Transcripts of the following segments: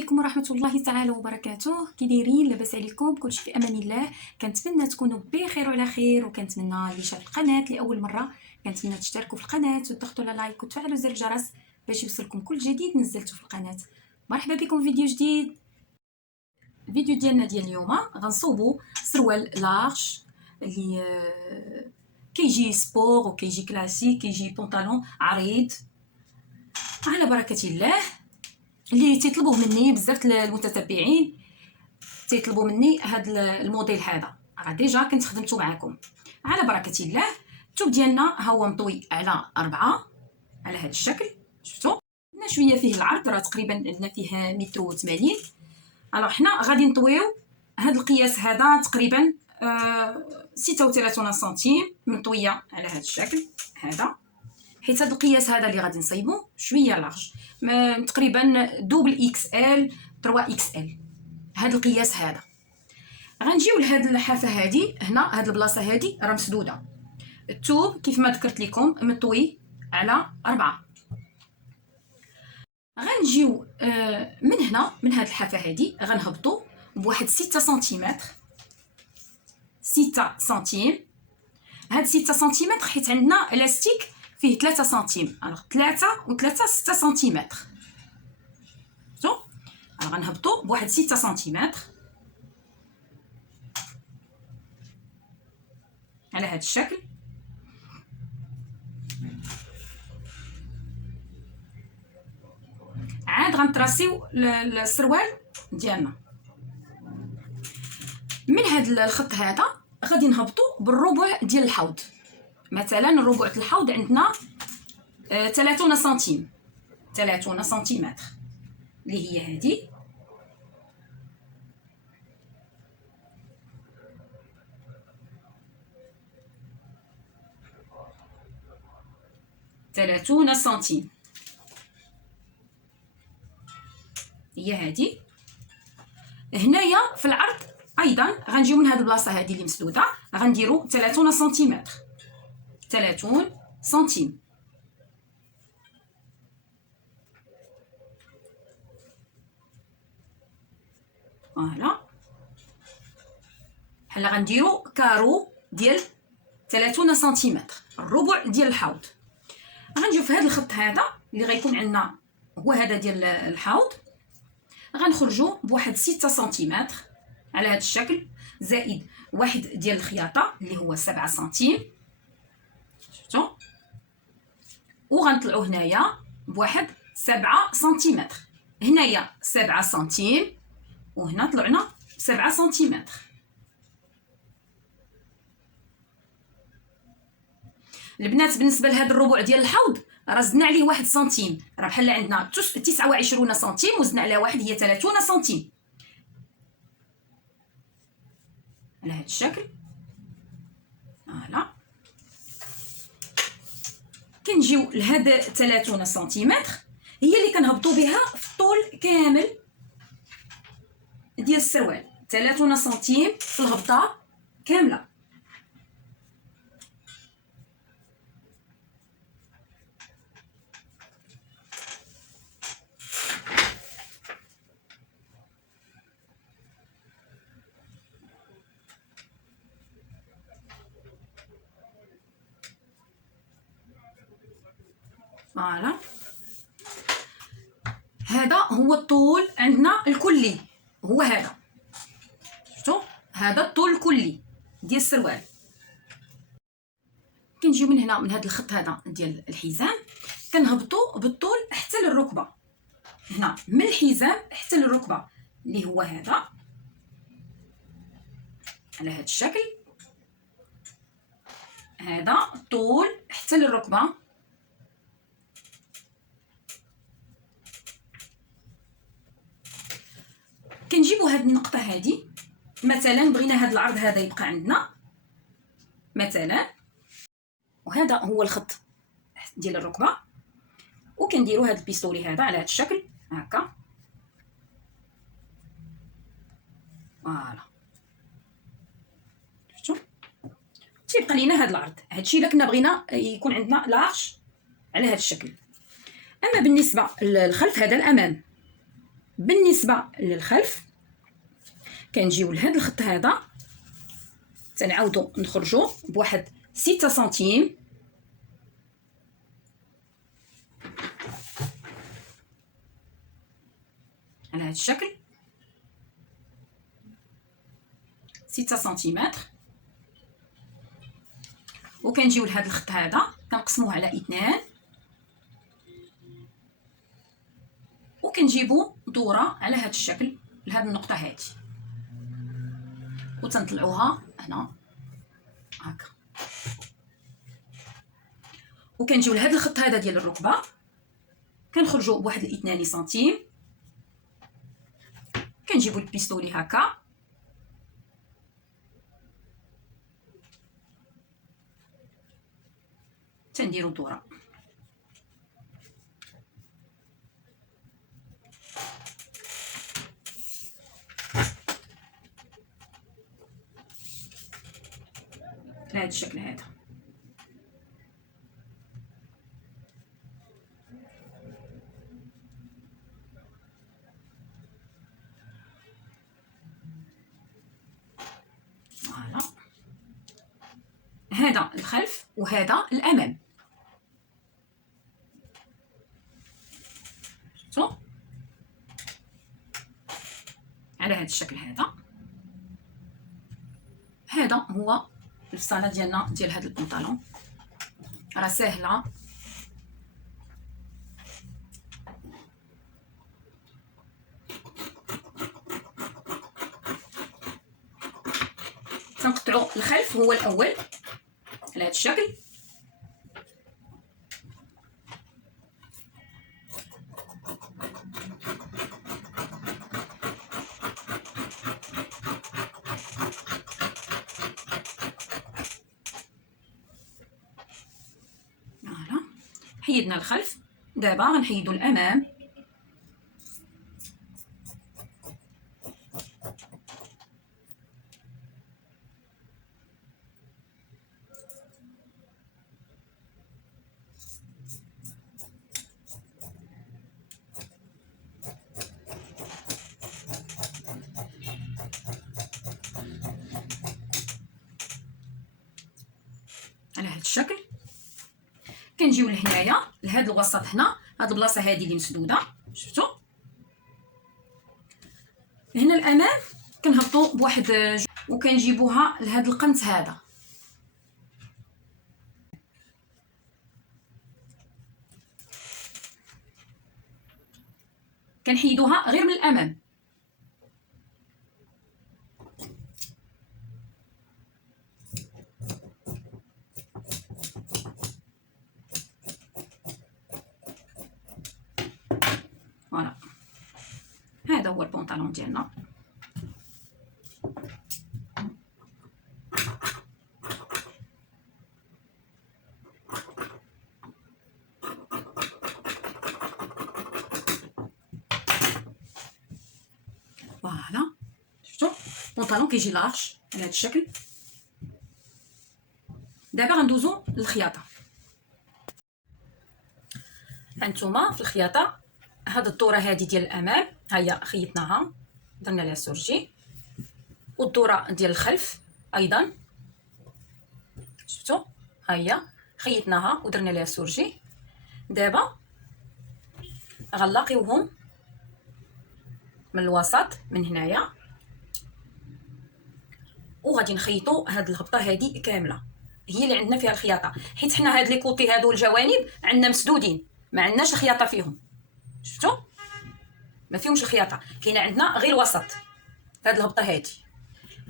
عليكم ورحمة الله تعالى وبركاته. كي دايرين؟ لاباس عليكم؟ كلشي في امان الله. كنتمنى تكونوا بخير وعلى خير، وكنتمنى اللي شاف القناه لاول مره كنتمنى تشتركوا في القناه وتضغطوا على لايك وتفعلوا زر الجرس باش يوصلكم كل جديد نزلته في القناه. مرحبا بكم في فيديو جديد. الفيديو ديالنا ديال اليوم غنصوبوا سروال لارج اللي كيجي سبور وكيجي كلاسيك، كيجي بونطالون عريض على بركه الله، اللي تيطلبوه مني بزاف المتتبعين. تيطلبوا مني هذا الموديل هذا، راه ديجا كنت خدمته معكم على بركه الله. الثوب ديالنا ها هو مطوي على 4 على هذا الشكل، شفتوا عندنا شويه فيه العرض، راه تقريبا عندنا فيه 180 متر. الوغ حنا غادي نطويو هذا القياس هذا تقريبا 36 سنتيم، مطويه على هذا الشكل هذا، حيت هذا القياس هذا اللي غادي نصايبو شويه لارج، تقريبا دوبل اكس ال 3 اكس ال. هذا القياس هذا غنجيو لهاد الحافه هذه هنا، هاد البلاصه هذه راه مسدوده. الثوب كيف ما ذكرت لكم مطوي على 4. غنجيو من هنا من هاد الحافه هذه غنهبطوا بواحد 6 سنتيمتر. 6 سنتيم، هاد 6 سنتيمتر حيت عندنا الاستيك فيه 3 سنتيم، الوغ 3 و3 6 سنتيمتر. شفتوا؟ غنهبطوا بواحد 6 سنتيمتر على هذا الشكل. عاد غنطراسيو السروال ديالنا من هذا الخط هذا، غادي نهبطوا بالربع ديال الحوض. مثلا الربع ديال الحوض عندنا 30 سنتيم، 30 سنتيمتر اللي هي هذه. ثلاثون سنتيم هي هذه. هنايا في العرض ايضا غنجيو من هذه البلاصه هذه اللي مسدوده، غنديروا 30 سنتيمتر، 30 سنتيم. فوالا، حنا غنديروا كارو ديال 30 سنتيمتر، الربع ديال الحوض. غنجيو في هذا الخط هذا اللي غيكون عندنا هو هذا ديال الحوض، غنخرجوا بواحد 6 سنتيمتر على هذا الشكل، زائد واحد ديال الخياطه اللي هو 7 سنتيم. شفتوا؟ وغنطلعوا هنايا بواحد 7 سنتيمتر، هنايا 7 سنتيم وهنا طلعنا 7 سنتيمتر. البنات بالنسبه لهذا الربع ديال الحوض راه زدنا عليه 1 سنتيم، راه بحال عندنا 29 سنتيم وزدنا عليها 1 هي 30 سنتيم على هذا الشكل. فوالا، كنجيو لهاد 30 سنتيمتر هي اللي كنهبطوا بها في الطول كامل ديال السروال، 30 سنتيم في الهبطه كامله. فوالا، هذا هو الطول عندنا الكلي، هو هذا. شفتوا؟ هذا الطول الكلي ديال السروال. كنجيو من هنا من هذا الخط هذا ديال الحزام، كنهبطوا بالطول حتى للركبه، هنا من الحزام حتى للركبه اللي هو هذا على هذا الشكل. هذا الطول حتى للركبه. كنجيبوا هذه النقطه هذه، مثلا بغينا هذا العرض هذا يبقى عندنا مثلا، وهذا هو الخط ديال الركبه، وكنديروا هذا البيستولي هذا على هذا الشكل هكا. فوالا، شفتوا؟ تيبقى لينا هذا العرض. هادشي الا كنا بغينا يكون عندنا لارج على هذا الشكل. اما بالنسبه للخلف هذا الامام، بالنسبه للخلف كنجيو لهذا الخط هذا تنعاودو نخرجو بواحد 6 سنتيم على هذا الشكل، 6 سنتيمتر. وكنجيو لهذا الخط هذا كنقسموه على 2 وكنجيبو دوره على هذا الشكل لهذه النقطه هذه وتنطلعوها هنا هكا. وكنجيو لهذا الخط هذا ديال الركبه كنخرجوا بواحد 2 سنتيم، كنجيبوا البيستولي هكا تنديروا دوره. بهذا الشكل هذا. فوالا، هذا الخلف وهذا الامام. شفتوا على هذا الشكل هذا. هذا هو الفصاله ديالنا ديال هذا البنطلون، راه ساهله. تنقطعوا الخلف هو الاول على هذا الشكل، فوالا. حيدنا الخلف، دابا غنحيدوا الامام. على هذا الشكل كنجيو لهنايا لهاد الوسط هنا، هاد البلاصه هذه اللي مسدوده، شفتوا هنا الامام كنهبطوا بواحد وكنجيبوها لهاد القنت هذا. كنحيدوها غير من الامام. فوالا، هذا هو البنطلون ديالنا. فوالا، شفتوا البنطلون كيجي لارج على هذا الشكل. دابا غندوزو للخياطه. هانتوما في الخياطه هاد الدوره هذه ديال الامام ها هي خيطناها، درنا لها سورجي، والدوره ديال الخلف ايضا شفتوا ها هي خيطناها ودرنا لها سورجي. دابا غنلاقيوهم من الوسط من هنايا وغادي نخيطوا هاد الهبطه هذه كامله، هي اللي عندنا فيها الخياطه، حيت حنا هاد لي كوطي هادو الجوانب عندنا مسدودين، ما عندناش الخياطه فيهم. شفتوا ما فيهمش الخياطه، كاينه عندنا غير الوسط. هاد الهبطه هذه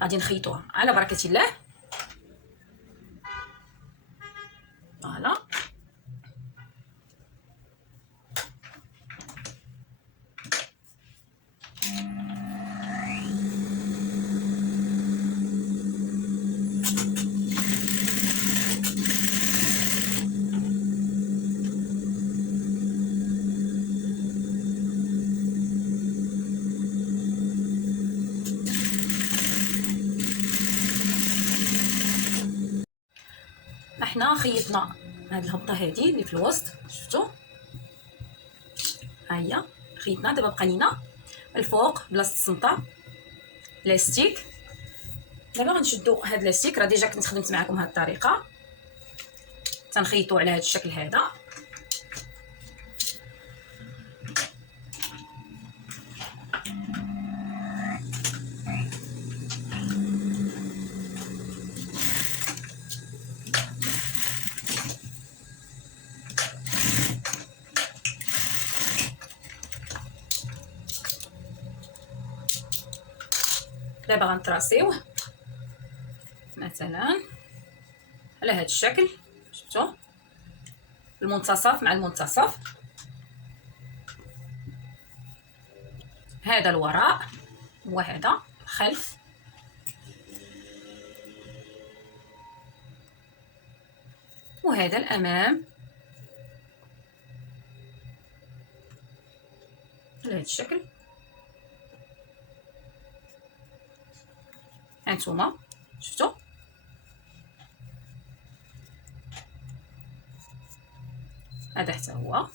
غادي نخيطوها على بركه الله. فوالا، احنا خيطنا هاد الهبطه هذه اللي في الوسط، شفتوا ها هي خيطنا. دابا بقى لينا الفوق بلاصه الصنطه لاستيك. دابا غنشدو هاد لاستيك، راه ديجا كنت خدمت معكم هاد الطريقه، تنخيطو على هاد الشكل هذا. دابا غنطراسيوه مثلا على هاد الشكل، شفتوا المنتصف مع المنتصف. هذا الوراء وهذا الخلف، وهذا الامام على هذا الشكل. هانتوما شفتوا هذا حتى هو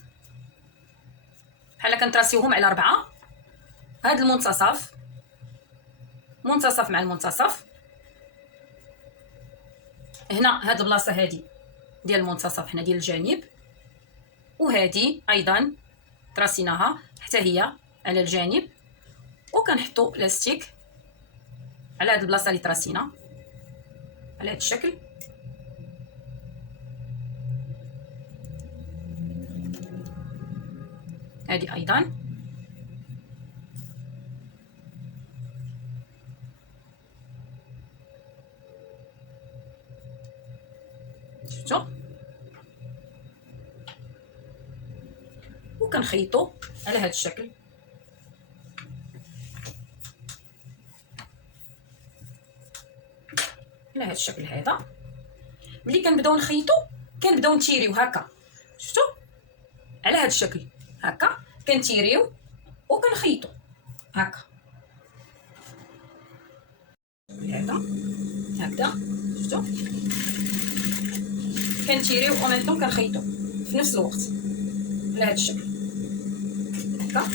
بحال كنتراسيوهم على 4. هذا المنتصف، منتصف مع المنتصف. هنا هاد البلاصه هادي ديال المنتصف هنا ديال الجانب، وهذه ايضا تراسيناها حتى هي على الجانب، وكنحطوا لاستيك على هاد البلاصه اللي تراسينا على هاد الشكل. هذه ايضا شفتوا، وكنخيطوا على هذا الشكل. على هذا الشكل هذا ملي كنبداو نخيطوا كنبداو نتيريو هكا، شفتوا على هذا الشكل هكا كنتيريو وكنخيطوا هكا هذا هكذا، شفتوا كنتيريو او ميم طون كنخيطوا في نفس الوقت على هذا الشكل هكا.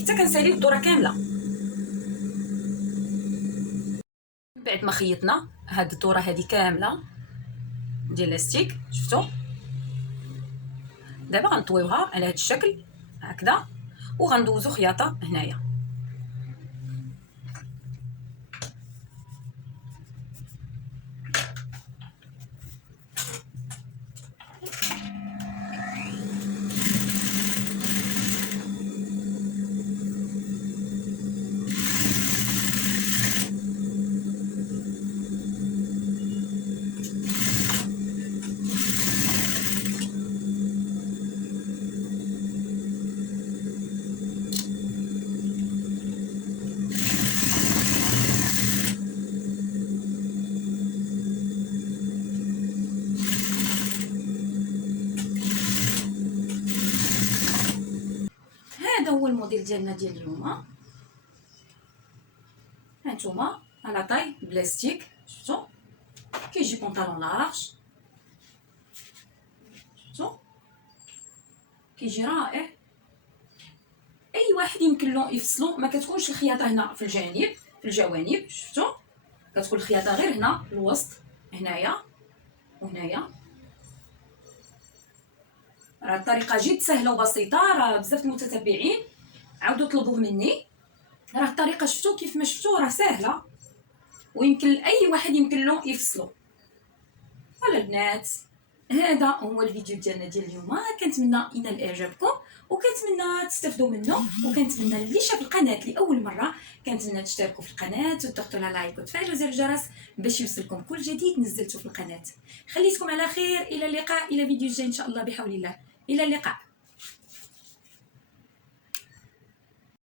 حتى كنساليو الدوره كامله. بعد ما خيطنا هاد الدوره هذه كامله ديال الاستيك، شفتوا دابا غنطويوها على هاد الشكل هكذا، وغندوزو خياطه هنايا. هذا هو الموديل ديالنا ديال اليوم. هانتوما على طاي بلاستيك، شفتوا كيجي بونطالون لارج، شفتوا كيجي رائع. اي واحد يمكن له يفصلو، ما كتكونش الخياطه هنا في الجانب في الجوانب، شفتوا كتكون الخياطه غير هنا في الوسط، هنايا وهنايا. راه الطريقه جد سهله وبسيطه، راه بزاف المتتبعين عاودوا طلبوه مني. راه الطريقه شفتوا كيف ما شفتوا راه سهله، ويمكن اي واحد يمكن له يفصلو. ولا البنات، هذا هو الفيديو ديالنا ديال اليوم. كنتمنى ينال اعجابكم، وكنتمنى تستافدوا منه، وكنتمنى اللي شاف القناه لاول مره كنتمنى تشتركوا في القناه وتضغطوا على لايك وتفعلوا زر الجرس باش يوصلكم كل جديد نزلته في القناه. خليتكم على خير، الى اللقاء، الى فيديو جاي ان شاء الله بحول الله. الى اللقاء.